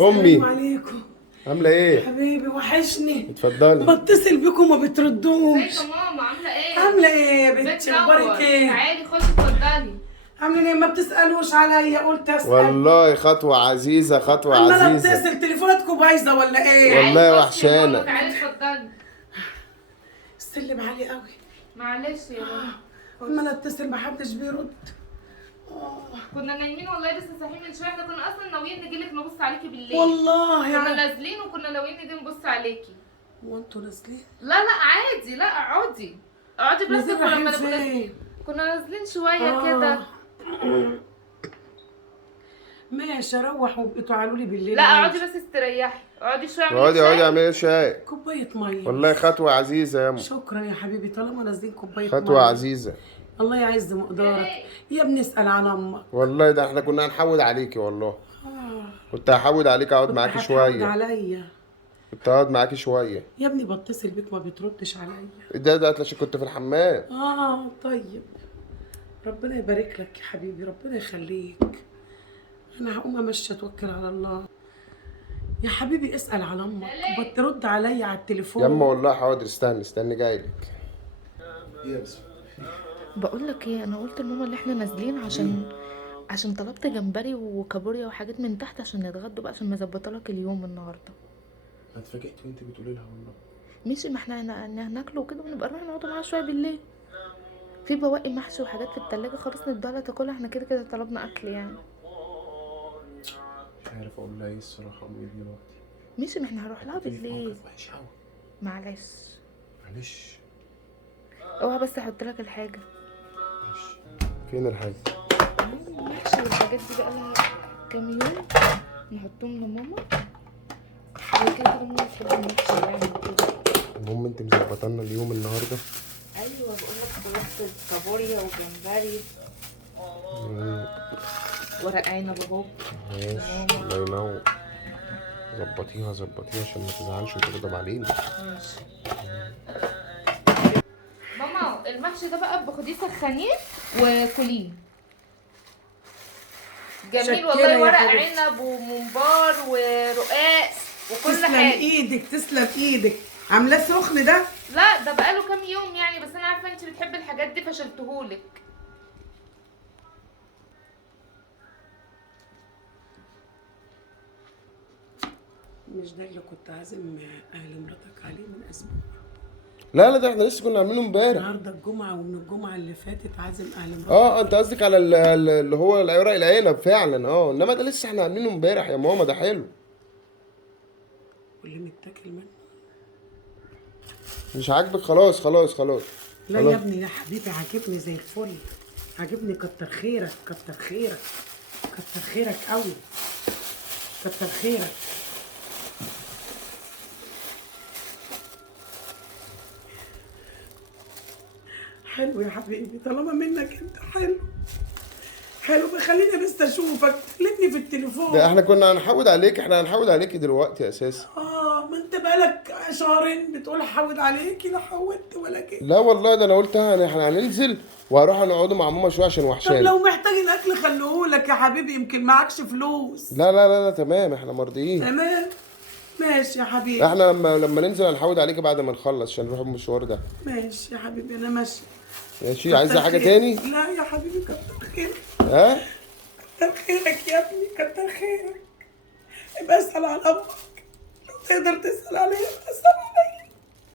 امي السلام عليكم. عامله ايه؟ حبيبي وحشني. اتفضلي. بتصل بيكم وما بتردوش. ازيك يا ماما عامله ايه؟ عامله ايه يا بنتي؟ اخبارك ايه؟ تعالي خدي اتفضلي. عامله ايه؟ ما بتسالوش عليا، قلت اسال. والله خطوه عزيزه خطوه عماله عزيزه. اتصل، تليفوناتكم بايظه ولا ايه؟ والله تعالي خشي يا ماما، وحشانة. تعالي اتفضلي. السلم عالي قوي. معلش يا ماما، عماله اتصل محدش بيرد. كنا نايمين والله، لسه صاحيين من شويه. احنا كنا اصلا ناويين نجيلك نبص عليكي بالليل. والله كنا يعني. نازلين وكنا ناويين نيجي نبص عليكي. وانتوا نازلين؟ لا عادي، لا اقعدي اقعدي بس. نازلين كنا رايحين لما نبقى فين؟ كنا نازلين شويه كده. ماشي، اروح وابقوا تعالوا لي بالليل. لا اقعدي بس استريحي، اقعدي شويه اعملي اقعدي شاي. اقعدي اعملي شاي. كوبايه ميه. والله خطوه عزيزه يا ام. شكرا يا حبيبي، طالما نازلين كوبايه خطوه ميه. عزيزه. الله يعز مقدارك يا ابني. اسال عن امك. والله ده احنا كنا هنحود عليكي والله. آه. كنت هحود عليك اقعد كنت معاكي هتحود شويه. عليا كنت هقعد معاكي شويه. يا ابني، بتصل بيك ما بتردش عليا. ده عشان كنت في الحمام. طيب. ربنا يبارك لك يا حبيبي، ربنا يخليك. انا هقوم امشي اتوكل على الله. يا حبيبي اسال على امك، بترد عليا على التليفون. يا اما والله حاضر، استني جايلك. بقول لك ايه، انا قلت لماما اللي احنا نازلين عشان طلبت جمبري وكابوريا وحاجات من تحت عشان نتغدوا بقى، عشان مظبطه لك اليوم النهارده. اتفاجئت وانت بتقولي لها والله. ماشي، ما احنا هناكله كده ونبقى نروح نقعدوا معاها شويه بالليل. في بواقي محشي وحاجات في التلاجة، خلاص ندوها تاكلها. احنا كده كده طلبنا اكل يعني. مش عارف اقول لها ايه الصراحه امي دلوقتي. ماشي، ما احنا هنروح لها بالليل. موقف وحش قوي. معلش معلش. اوعى بس احط لك الحاجه. ماشي. فين الحاجه؟ المحشي والحاجات دي بقى لها كام يوم، نحطهم لماما. هي كده كده ماما بتحب المحشي يعني كده. المهم انت مظبطانا اليوم النهارده. ايوه بقول لك طلبت كابوريا وجمبري ورق عنب اهو. ماشي الله ينور. ظبطيها عشان ما تزعلش وتغضب علينا. ماشي. ماما المحشي ده بقى باخديه سخنيه وكليه. جميل شكرا والله، يا ورق حبيبتي. عنب وممبار ورقاق وكل تسلم حاجه. ايدك، تسلم ايدك. عاملاه سخن ده؟ لا ده بقاله كام يوم يعني، بس انا عارفه انت بتحبي الحاجات دي فشلتهولك. مش ده اللي كنت عازم اهل مراتك عليه من اسبوع؟ لا ده احنا لسه كنا عاملينه امبارح. النهارده الجمعه، ومن الجمعه اللي فاتت عازم اهل مراتك. انت قصدك على اللي هو ورق العنب فعلا. انما ده لسه احنا عاملينه امبارح يا ماما، ده حلو. واللي متاكل منه. مش عاجبك؟ خلاص. لا خلاص. يا ابني يا حبيبي، عاجبني زي الفل. عاجبني، كتر خيرك كتر خيرك. كتر خيرك قوي. كتر خيرك. حلو يا حبيبي، طالما منك انت حلو. حلو، بخليني لسه اشوفك تكلمني في التليفون. ده احنا كنا هنحود عليك، احنا هنحود عليكي دلوقتي اساسا. ما انت بقالك شهرين بتقول حود عليكي، لا حودت ولا كده. لا والله ده انا قلت احنا هننزل وهروح نقعدوا مع ماما شويه عشان طب وحشاني. لو محتاج الاكل خليهولك يا حبيبي، يمكن معكش فلوس. لا تمام، احنا مرضيين. تمام. ماشي يا حبيبي. احنا لما ننزل هنحود عليكي بعد ما نخلص عشان نروح المشوار ده. ماشي يا حبيبي، انا ماشي. ماشي. عايزه حاجه تاني؟ لا يا حبيبي، كتر خيرك. ها؟ كتر خيرك يا ابني، كتر خيرك. ابقى اسال على امك، لو تقدر تسال عليها ابقى اسال عليها.